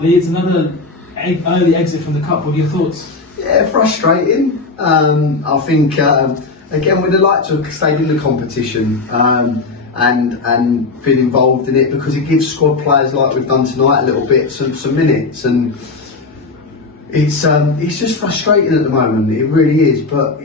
Lee, it's another early exit from the Cup. What are your thoughts? Yeah, frustrating. I think, again, we'd have liked to have stayed in the competition and been involved in it, because it gives squad players like we've done tonight a little bit, some minutes, and it's just frustrating at the moment. It really is. But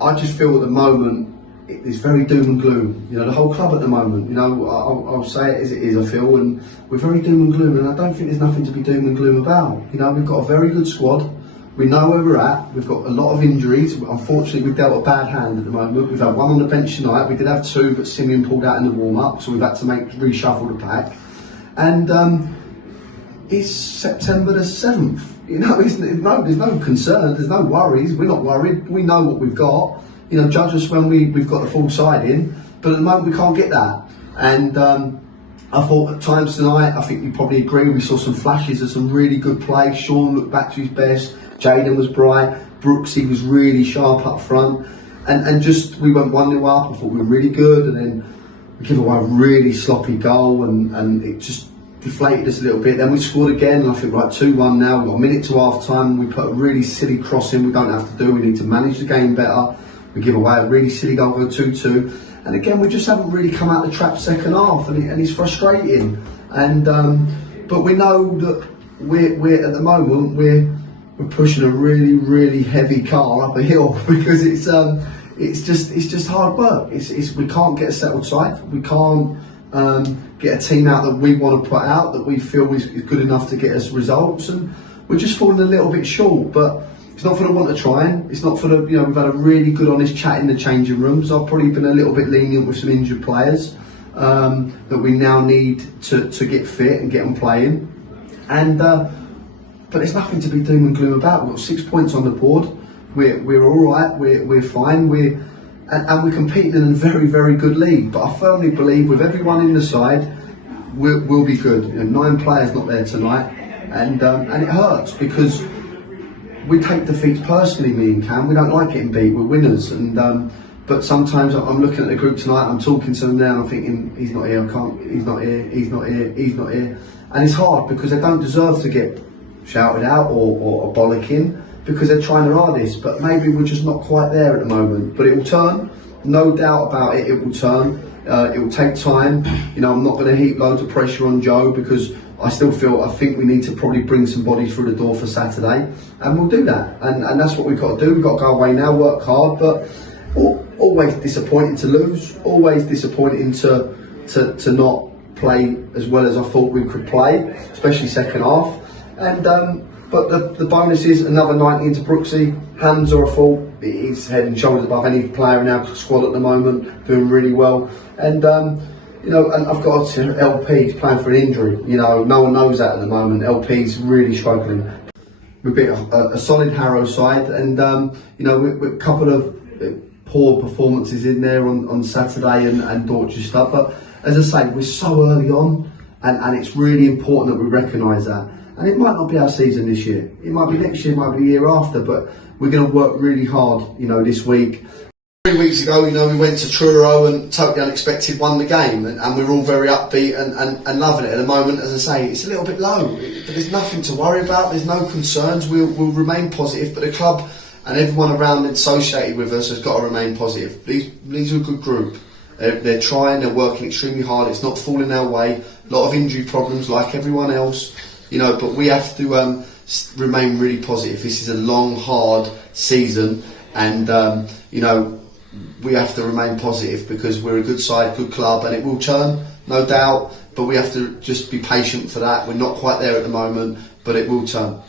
I just feel at the moment it's very doom and gloom. The whole club at the moment. I'll say it as it is. I feel, and we're very doom and gloom, and I don't think there's nothing to be doom and gloom about. We've got a very good squad. We know where we're at. We've got a lot of injuries. Unfortunately, we've dealt a bad hand at the moment. We've had one on the bench tonight. We did have two, but Simeon pulled out in the warm-up, so we've had to reshuffle the pack. And it's September the 7th. There's no concern. There's no worries. We're not worried. We know what we've got. Judge us when we've got the full side in. But at the moment, we can't get that. And I thought at times tonight, I think you probably agree, we saw some flashes of some really good play. Sean looked back to his best. Jatin was bright. Brooksy was really sharp up front. And just, we went 1-0 up. I thought we were really good. And then we give away a really sloppy goal. And it just deflated us a little bit. Then we scored again. And I think, right, 2-1 now. We've got a minute to half time. We put a really silly cross in. We don't have to do. We need to manage the game better. We give away a really silly goal, go 2-2. And again, we just haven't really come out the trap second half, and it's frustrating. And but we know that we're at the moment we're pushing a really heavy car up a hill, because it's just hard work. We can't get a settled side. We can't get a team out that we want to put out, that we feel is good enough to get us results, and we're just falling a little bit short. But it's not for the want of trying. It's not for the, we've had a really good honest chat in the changing rooms. I've probably been a little bit lenient with some injured players that we now need to get fit and get them playing. And but there's nothing to be doom and gloom about. We've got 6 points on the board. We're all right. We're fine. And we're competing in a very good league. But I firmly believe with everyone in the side, we'll be good. 9 players not there tonight, and it hurts, because we take defeats personally, me and Cam. We don't like getting beat. We're winners, and but sometimes I'm looking at the group tonight. I'm talking to them now. And I'm thinking, he's not here. I can't. He's not here. He's not here. He's not here. And it's hard, because they don't deserve to get shouted out or bollocking, because they're trying their hardest. But maybe we're just not quite there at the moment. But it will turn. No doubt about it. It will turn. It will take time. I'm not going to heap loads of pressure on Joe, because I think we need to probably bring some bodies through the door for Saturday, and we'll do that. And that's what we've got to do. We've got to go away now, work hard, but always disappointing to lose, always disappointing to not play as well as I thought we could play, especially second half. And but the bonus is another 90 into Brooksy. Hands are a fault. He's head and shoulders above any player in our squad at the moment, doing really well. And and I've got LP's playing for an injury. No one knows that at the moment. LP's really struggling. We've been a solid Harrow side, and with a couple of poor performances in there on Saturday and Dorchester. But as I say, we're so early on, and it's really important that we recognise that. And it might not be our season this year. It might be next year, it might be the year after. But we're going to work really hard, this week. 3 weeks ago, we went to Truro and totally unexpected won the game, and we're all very upbeat and loving it. At the moment, as I say, it's a little bit low, but there's nothing to worry about. There's no concerns. We'll remain positive, but the club and everyone around associated with us has got to remain positive. These are a good group. They're trying. They're working extremely hard. It's not falling our way. A lot of injury problems, like everyone else, but we have to remain really positive. This is a long, hard season, and we have to remain positive, because we're a good side, good club, and it will turn, no doubt, but we have to just be patient for that. We're not quite there at the moment, but it will turn.